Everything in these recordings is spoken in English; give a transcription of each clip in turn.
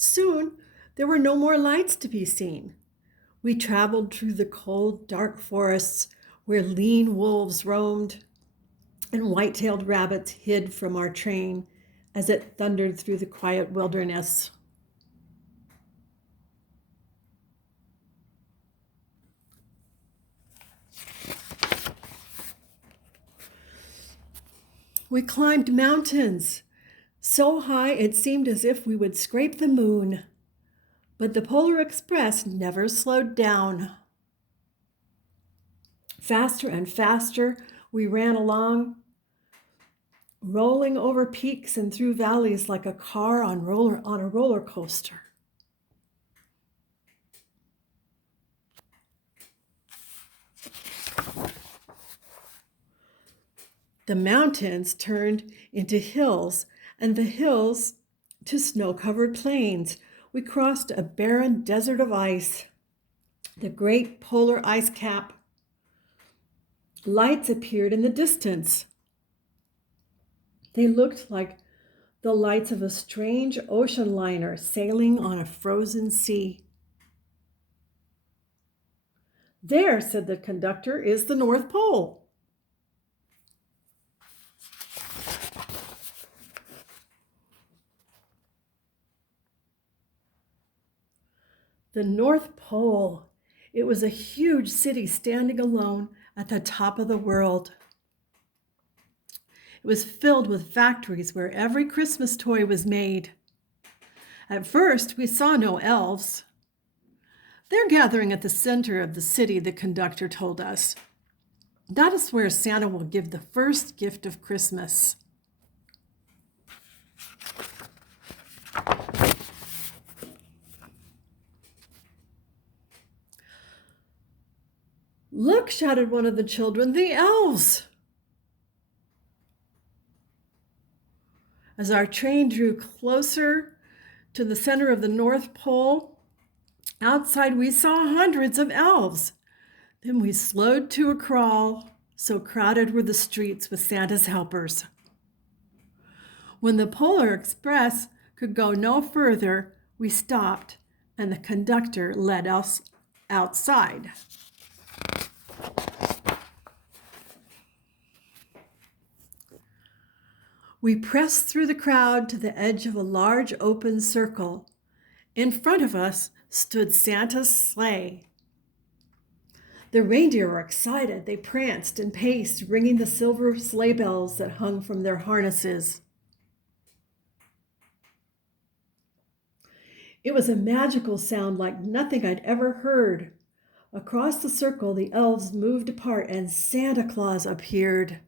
Soon, there were no more lights to be seen. We traveled through the cold, dark forests where lean wolves roamed and white-tailed rabbits hid from our train as it thundered through the quiet wilderness. We climbed mountains so high it seemed as if we would scrape the moon. But the Polar Express never slowed down. Faster and faster we ran along, rolling over peaks and through valleys like a car on a roller coaster. The mountains turned into hills, and the hills to snow-covered plains. We crossed a barren desert of ice, the great polar ice cap. Lights appeared in the distance. They looked like the lights of a strange ocean liner sailing on a frozen sea. "There," said the conductor, "is the North Pole." The North Pole. It was a huge city standing alone at the top of the world. It was filled with factories where every Christmas toy was made. At first, we saw no elves. "They're gathering at the center of the city," the conductor told us. "That is where Santa will give the first gift of Christmas." "Look," shouted one of the children, "the elves!" As our train drew closer to the center of the North Pole, outside we saw hundreds of elves. Then we slowed to a crawl, so crowded were the streets with Santa's helpers. When the Polar Express could go no further, we stopped, and the conductor led us outside. We pressed through the crowd to the edge of a large open circle. In front of us stood Santa's sleigh. The reindeer were excited. They pranced and paced, ringing the silver sleigh bells that hung from their harnesses. It was a magical sound like nothing I'd ever heard. Across the circle, the elves moved apart and Santa Claus appeared.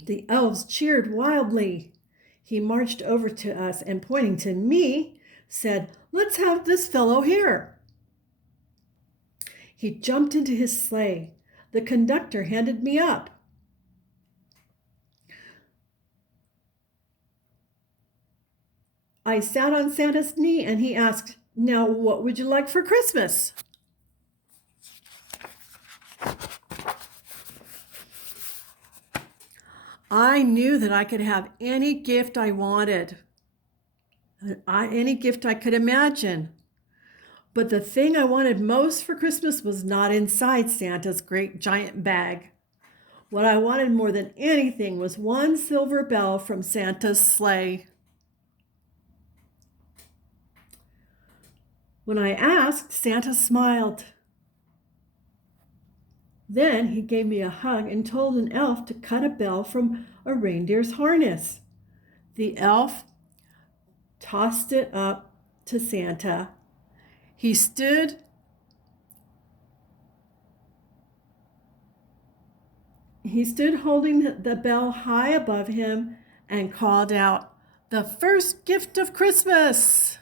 The elves cheered wildly. He marched over to us and, pointing to me, said, "Let's have this fellow here." He jumped into his sleigh. The conductor handed me up. I sat on Santa's knee and he asked, "Now, what would you like for Christmas?" I knew that I could have any gift I wanted, any gift I could imagine. But the thing I wanted most for Christmas was not inside Santa's great giant bag. What I wanted more than anything was one silver bell from Santa's sleigh. When I asked, Santa smiled. Then he gave me a hug and told an elf to cut a bell from a reindeer's harness. The elf tossed it up to Santa. He stood holding the bell high above him and called out, "The first gift of Christmas!"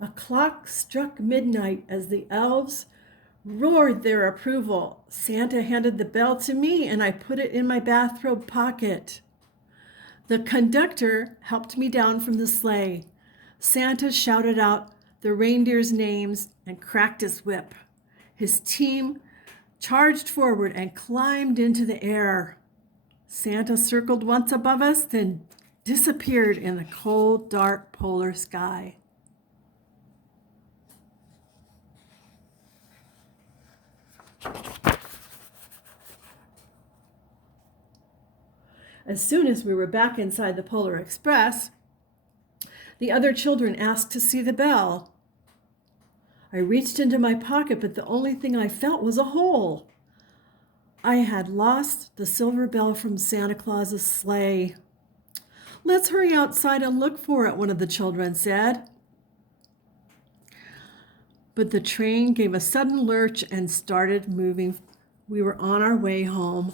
A clock struck midnight as the elves roared their approval. Santa handed the bell to me and I put it in my bathrobe pocket. The conductor helped me down from the sleigh. Santa shouted out, the reindeers' names and cracked his whip. His team charged forward and climbed into the air. Santa circled once above us, then disappeared in the cold, dark polar sky. As soon as we were back inside the Polar Express, the other children asked to see the bell. I reached into my pocket, but the only thing I felt was a hole. I had lost the silver bell from Santa Claus's sleigh. "Let's hurry outside and look for it," one of the children said. But the train gave a sudden lurch and started moving. We were on our way home.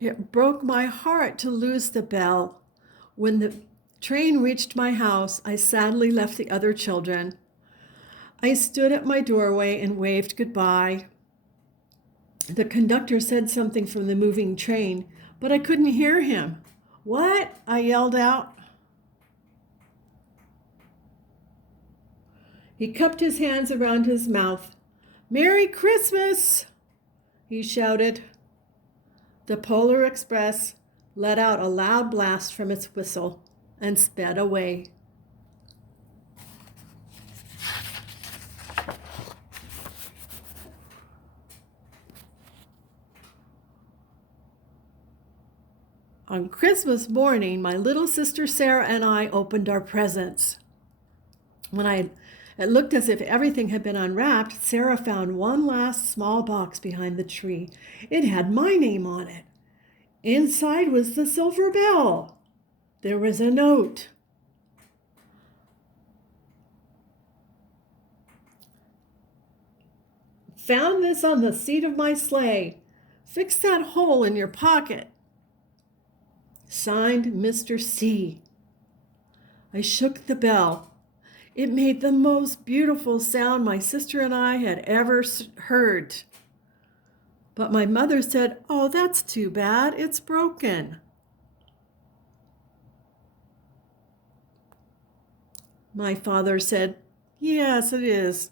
It broke my heart to lose the bell. When the train reached my house, I sadly left the other children. I stood at my doorway and waved goodbye. The conductor said something from the moving train, but I couldn't hear him. "What?" I yelled out. He cupped his hands around his mouth. "Merry Christmas!" he shouted. The Polar Express let out a loud blast from its whistle and sped away. On Christmas morning, my little sister Sarah and I opened our presents. When it looked as if everything had been unwrapped, Sarah found one last small box behind the tree. It had my name on it. Inside was the silver bell. There was a note. "Found this on the seat of my sleigh. Fix that hole in your pocket. Signed, Mr. C." I shook the bell. It made the most beautiful sound my sister and I had ever heard. But my mother said, "Oh, that's too bad. It's broken." My father said, "Yes, it is."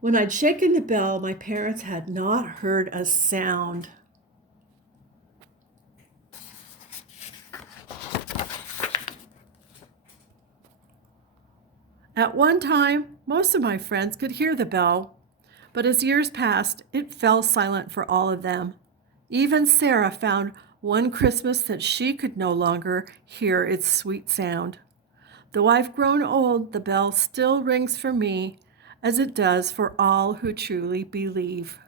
When I'd shaken the bell, my parents had not heard a sound. At one time, most of my friends could hear the bell, but as years passed, it fell silent for all of them. Even Sarah found one Christmas that she could no longer hear its sweet sound. Though I've grown old, the bell still rings for me, as it does for all who truly believe.